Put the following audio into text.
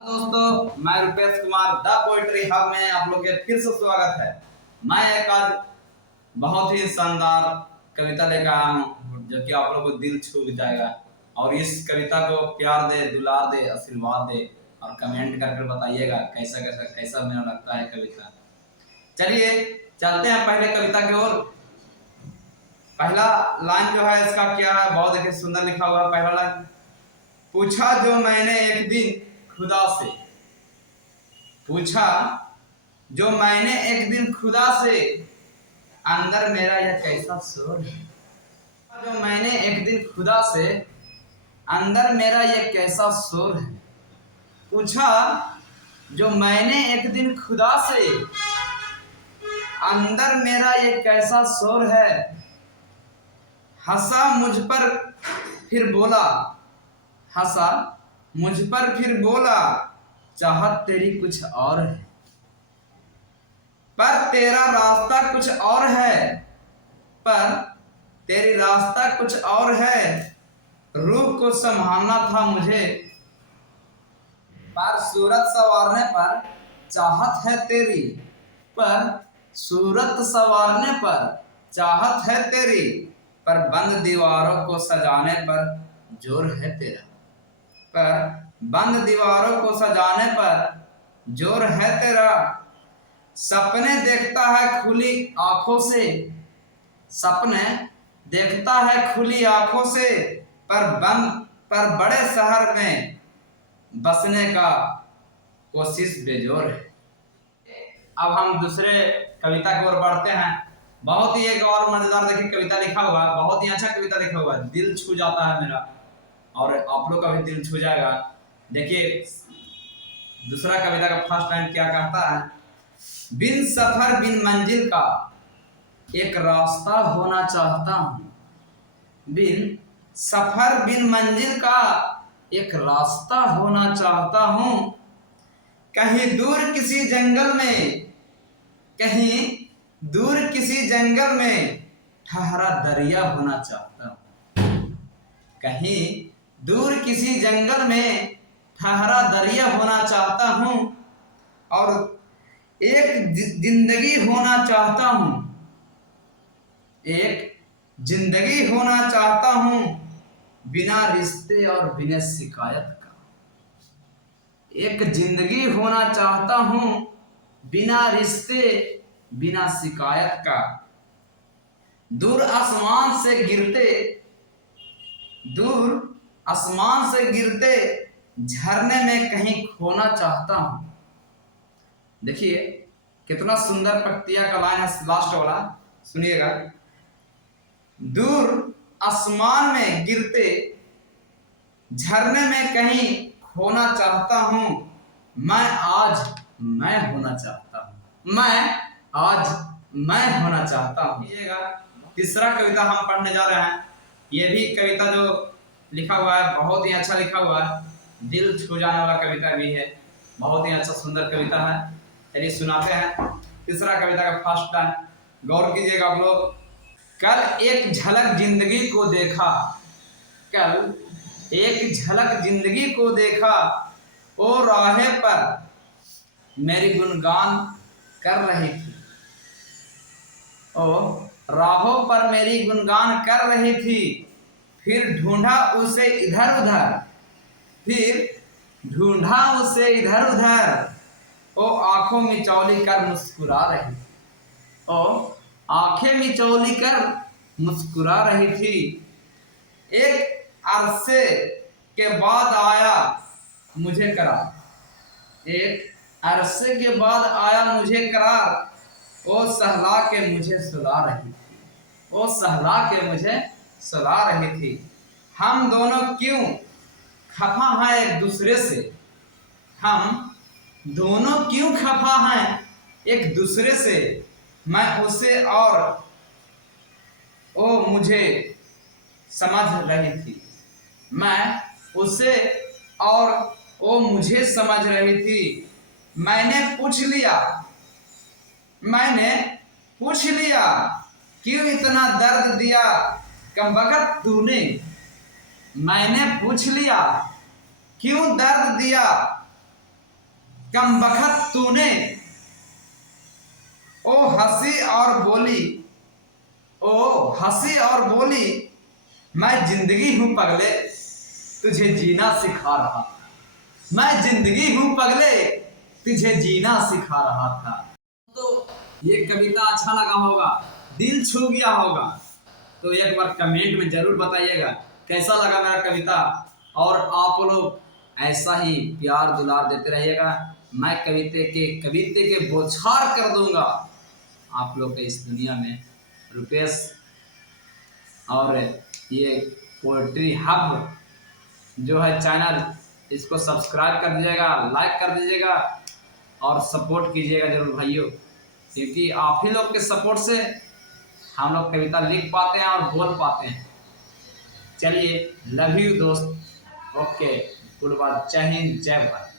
दोस्तों, मैं Rupesh Kumar the poetry hub में आप लोग के फिर से स्वागत है। मैं एक आज बहुत ही शानदार कविता लेकर आया हूँ जो कि आप लोगों को दिल छू जाएगा। और इस कविता को प्यार दे, दुलार दे, आशीर्वाद दे और कमेंट करके बताइएगा कैसा कैसा कैसा मेरा लगता है कविता। चलिए चलते हैं पहले कविता की ओर। पहला लाइन जो है इसका क्या है, बहुत देखिए सुंदर लिखा हुआ है। पहला लाइन, पूछा जो मैंने एक दिन खुदा से, पूछा जो मैंने एक दिन खुदा से, अंदर मेरा यह कैसा शोर है। जो मैंने एक दिन खुदा से, अंदर मेरा यह कैसा शोर है। पूछा जो मैंने एक दिन खुदा से, अंदर मेरा यह कैसा शोर है। हंसा मुझ पर फिर बोला, हंसा मुझ पर फिर बोला, चाहत तेरी कुछ और है, पर तेरा रास्ता कुछ और है, पर तेरी रास्ता कुछ और है। रूह को संभालना था मुझे, पर सूरत संवारने पर चाहत है तेरी, पर सूरत संवारने पर चाहत है तेरी, पर बंद दीवारों को सजाने पर जोर है तेरा, पर बंद दीवारों को सजाने पर जोर है तेरा। सपने देखता है खुली आंखों से, सपने देखता है खुली आंखों से, पर बड़े शहर में बसने का कोशिश बेजोर है। अब हम दूसरे कविता की ओर बढ़ते हैं। बहुत ही एक और मजेदार देखिए कविता लिखा हुआ है, बहुत ही अच्छा कविता लिखा हुआ है, दिल छू जाता है मेरा और आप लोग का भी दिल छू जाएगा। देखिए दूसरा कविता का फर्स्ट लाइन क्या कहता है, बिन सफर बिन मंजिल का एक रास्ता होना चाहता हूँ, बिन सफर बिन मंजिल का एक रास्ता होना चाहता हूँ। कहीं दूर किसी जंगल में, कहीं दूर किसी जंगल में ठहरा दरिया होना चाहता हूँ, कहीं दूर किसी जंगल में ठहरा दरिया होना चाहता हूँ। और एक जिंदगी होना चाहता हूँ, एक जिंदगी होना चाहता हूँ, बिना रिश्ते और बिना शिकायत का। एक जिंदगी होना चाहता हूँ बिना रिश्ते बिना शिकायत का। दूर आसमान से गिरते, दूर आसमान से गिरते झरने में कहीं खोना चाहता हूं। देखिए कितना सुंदर प्रक्रिया का लाइन है लास्ट वाला, सुनिएगा। दूर आसमान में गिरते झरने में कहीं खोना चाहता हूं, मैं आज मैं होना चाहता हूं, मैं आज मैं होना चाहता हूं। तीसरा कविता हम पढ़ने जा रहे हैं। ये भी कविता जो लिखा हुआ है बहुत ही अच्छा लिखा हुआ है, दिल छू जाने वाला कविता भी है, बहुत ही अच्छा सुंदर कविता है। चलिए सुनाते हैं तीसरा कविता का फर्स्ट लाइन, गौर कीजिएगा आप लोग। कल एक झलक जिंदगी को देखा, कल एक झलक जिंदगी को देखा, ओ राहे पर मेरी गुणगान कर रही थी, ओ राहों पर मेरी गुणगान कर रही थी। फिर ढूंढा उसे इधर उधर, फिर ढूंढा उसे इधर उधर, ओ आंखों मिचौली कर मुस्कुरा रही थी, ओ आंखें मिचौली कर मुस्कुरा रही थी। एक अरसे के बाद आया मुझे करार, एक अरसे के बाद आया मुझे करार, ओ सहला के मुझे सुला रही थी, ओ सहला के मुझे सुला रही थी। हम दोनों क्यों खफा हैं एक दूसरे से, हम दोनों क्यों खफा हैं एक दूसरे से। मैं उसे और ओ मुझे समझ रही थी, मैं उसे और ओ मुझे समझ रही थी। मैंने पूछ लिया, मैंने पूछ लिया, क्यों इतना दर्द दिया कमबख्त तूने। मैंने पूछ लिया क्यों दर्द दिया कम बखत तूने, ओ हंसी और बोली, ओ हंसी और बोली, मैं जिंदगी हूं पगले, तुझे जीना सिखा रहा था। मैं जिंदगी हूं पगले, तुझे जीना सिखा रहा था। तो ये कविता अच्छा लगा होगा, दिल छू गया होगा, तो एक बार कमेंट में जरूर बताइएगा कैसा लगा मेरा कविता। और आप लोग ऐसा ही प्यार दुलार देते रहिएगा। मैं कविते के बौछार कर दूंगा आप लोग के इस दुनिया में। रुपेश और ये पोएट्री हब जो है चैनल, इसको सब्सक्राइब कर दीजिएगा, लाइक कर दीजिएगा और सपोर्ट कीजिएगा जरूर भाइयों, क्योंकि आप ही लोग के सपोर्ट से हम लोग कविता लिख पाते हैं और बोल पाते हैं। चलिए, लव यू दोस्त। ओके, गुड बाय, जय हिंद, जय भारत।